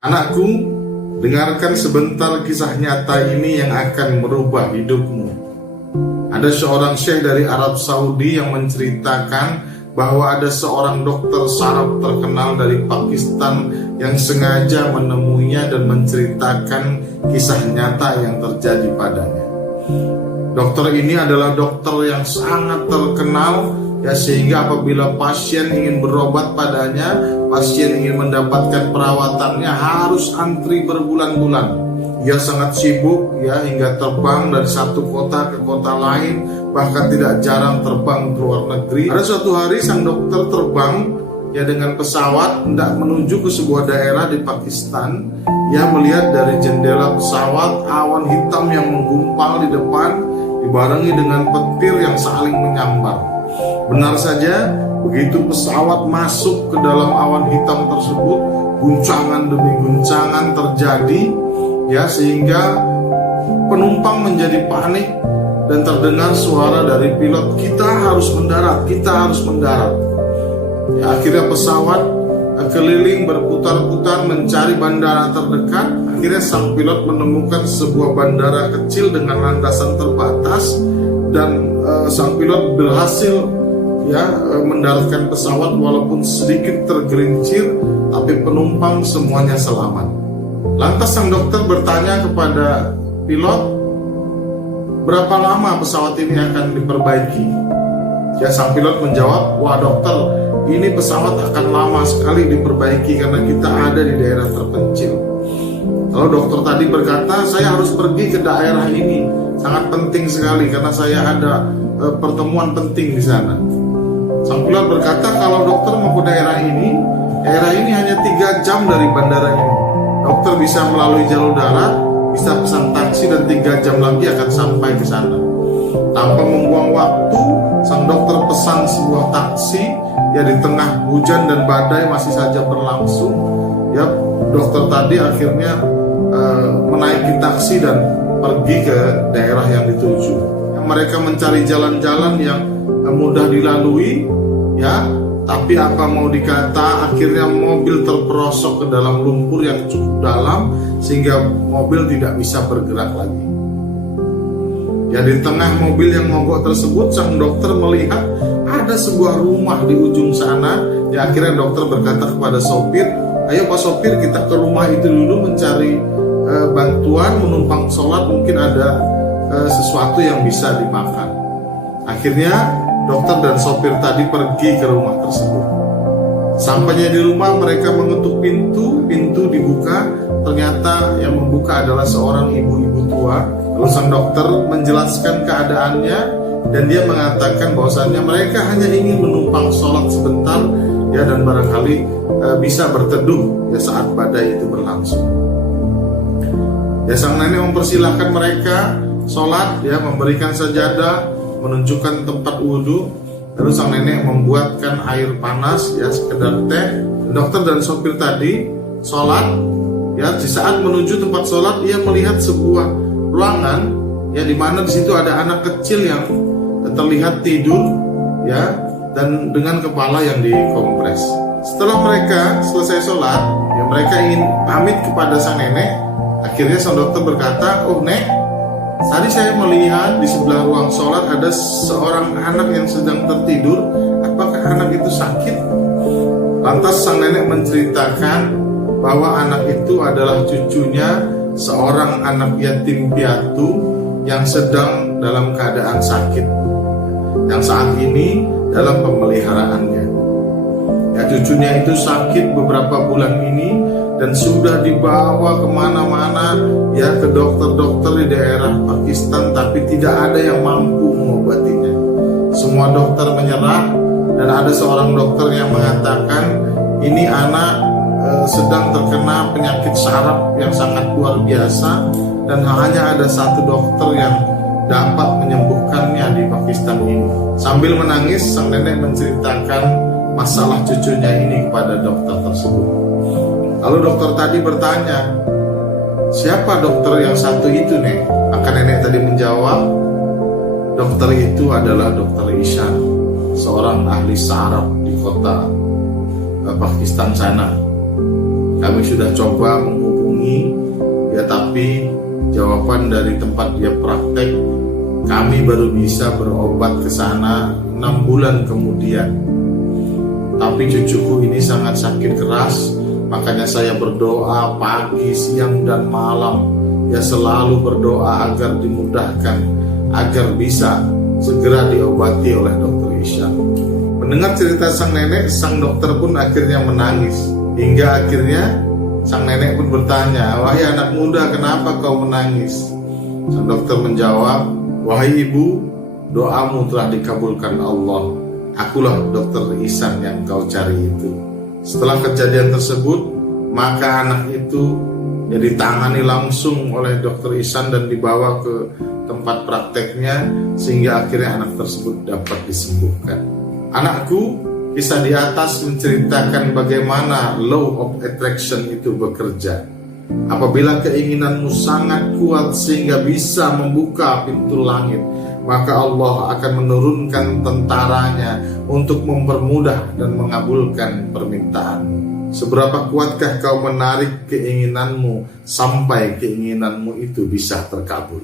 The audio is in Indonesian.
Anakku, dengarkan sebentar kisah nyata ini yang akan merubah hidupmu. Ada seorang syekh dari Arab Saudi yang menceritakan bahwa ada seorang dokter saraf terkenal dari Pakistan yang sengaja menemuinya dan menceritakan kisah nyata yang terjadi padanya. Dokter ini adalah dokter yang sangat terkenal, sehingga apabila pasien ingin berobat padanya, pasien ingin mendapatkan perawatannya harus antri berbulan-bulan. Ia sangat sibuk hingga terbang dari satu kota ke kota lain, bahkan tidak jarang terbang ke luar negeri. Ada suatu hari sang dokter terbang dengan pesawat hendak menuju ke sebuah daerah di Pakistan. Ia melihat dari jendela pesawat awan hitam yang menggumpal di depan dibarengi dengan petir yang saling menyambar. Benar saja, begitu pesawat masuk ke dalam awan hitam tersebut, guncangan demi guncangan terjadi, sehingga penumpang menjadi panik dan terdengar suara dari pilot, kita harus mendarat. Akhirnya pesawat keliling berputar-putar mencari bandara terdekat. Akhirnya sang pilot menemukan sebuah bandara kecil dengan landasan terbatas, dan sang pilot berhasil mendaratkan pesawat walaupun sedikit tergelincir, tapi penumpang semuanya selamat. Lantas sang dokter bertanya kepada pilot, berapa lama pesawat ini akan diperbaiki? Sang pilot menjawab, wah dokter, ini pesawat akan lama sekali diperbaiki karena kita ada di daerah terpencil. Lalu dokter tadi berkata, saya harus pergi ke daerah ini, sangat penting sekali karena saya ada pertemuan penting di sana. Sang pilot berkata, kalau dokter mau ke daerah ini hanya 3 jam dari bandara ini. Dokter bisa melalui jalur darat, bisa pesan taksi, dan 3 jam lagi akan sampai ke sana. Tanpa membuang waktu, sang dokter pesan sebuah taksi di tengah hujan dan badai masih saja berlangsung. Dokter tadi akhirnya menaiki taksi dan pergi ke daerah yang dituju. Mereka mencari jalan-jalan yang mudah dilalui, tapi apa mau dikata, akhirnya mobil terperosok ke dalam lumpur yang cukup dalam sehingga mobil tidak bisa bergerak lagi. Di tengah mobil yang mogok tersebut, sang dokter melihat ada sebuah rumah di ujung sana. Akhirnya dokter berkata kepada sopir, ayo pak sopir, kita ke rumah itu dulu mencari bantuan, menumpang sholat, mungkin ada sesuatu yang bisa dimakan. Akhirnya dokter dan sopir tadi pergi ke rumah tersebut. Sampainya di rumah, mereka mengetuk pintu dibuka. Ternyata yang membuka adalah seorang ibu-ibu tua. Lalu sang dokter menjelaskan keadaannya, dan dia mengatakan bahwasannya mereka hanya ingin menumpang sholat sebentar, dan barangkali bisa berteduh saat badai itu berlangsung. Sang nenek mempersilahkan mereka sholat, memberikan sajadah, menunjukkan tempat wudhu. Lalu sang nenek membuatkan air panas, sekedar teh. Dokter dan sopir tadi sholat. Di saat menuju tempat sholat, ia melihat sebuah ruangan, di mana di situ ada anak kecil yang terlihat tidur, dan dengan kepala yang dikompres. Setelah mereka selesai sholat, mereka ingin pamit kepada sang nenek. Akhirnya sang dokter berkata, oh nek, tadi saya melihat di sebelah ruang sholat ada seorang anak yang sedang tertidur. Apakah anak itu sakit? Lantas sang nenek menceritakan bahwa anak itu adalah cucunya seorang anak yatim piatu yang sedang dalam keadaan sakit, yang saat ini dalam pemeliharaannya. Cucunya itu sakit beberapa bulan ini dan sudah dibawa kemana-mana, ke dokter-dokter di daerah Pakistan, tapi tidak ada yang mampu mengobatinya. Semua dokter menyerah, dan ada seorang dokter yang mengatakan ini anak sedang terkena penyakit saraf yang sangat luar biasa, dan hanya ada satu dokter yang dapat menyembuhkannya di Pakistan ini. Sambil menangis, sang nenek menceritakan masalah cucunya ini kepada dokter tersebut. Lalu dokter tadi bertanya, siapa dokter yang satu itu nek? Maka nenek tadi menjawab, dokter itu adalah dokter Ishan, seorang ahli saraf di kota Pakistan sana. Kami sudah coba menghubungi, ya tapi jawaban dari tempat dia praktek, kami baru bisa berobat ke sana 6 bulan kemudian. Tapi cucuku ini sangat sakit keras, makanya saya berdoa pagi, siang, dan malam. Ya selalu berdoa agar dimudahkan, agar bisa segera diobati oleh Dr. Ihsan. Mendengar cerita sang nenek, sang dokter pun akhirnya menangis. Hingga akhirnya sang nenek pun bertanya, "Wahai anak muda, kenapa kau menangis?" Sang dokter menjawab, "Wahai ibu, doamu telah dikabulkan Allah. Akulah Dr. Ihsan yang kau cari itu." Setelah kejadian tersebut, maka anak itu ditangani langsung oleh Dr. Ihsan dan dibawa ke tempat prakteknya, sehingga akhirnya anak tersebut dapat disembuhkan. Anakku, kisah di atas menceritakan bagaimana law of attraction itu bekerja. Apabila keinginanmu sangat kuat sehingga bisa membuka pintu langit, maka Allah akan menurunkan tentaranya untuk mempermudah dan mengabulkan permintaanmu. Seberapa kuatkah kau menarik keinginanmu sampai keinginanmu itu bisa terkabul?